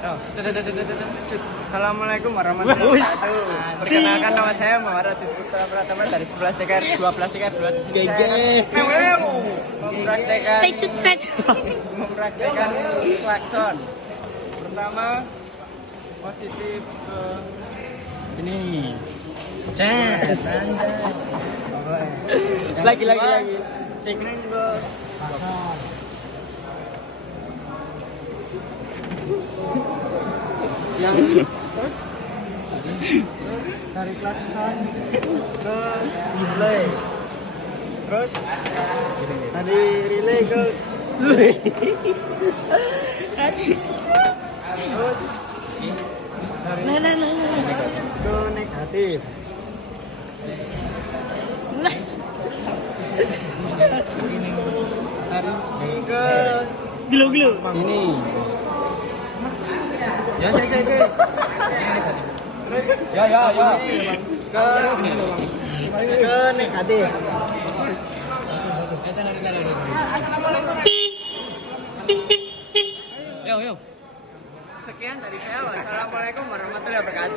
Oh. Assalamualaikum warahmatullahi wabarakatuh. Perkenalkan nama saya Muhammad Radit Putra Pratama dari 11 TKR 12 TKR 12 mempraktekkan klakson. Pertama positif ke ini. Lagi. Signing ke yang dari klakson ke relay, terus dari relay ke terus dari ke negatif, dari sini ke Gelo. sini. Ya. Ke negatif. Yo. Sekian dari saya. Wassalamualaikum warahmatullahi wabarakatuh.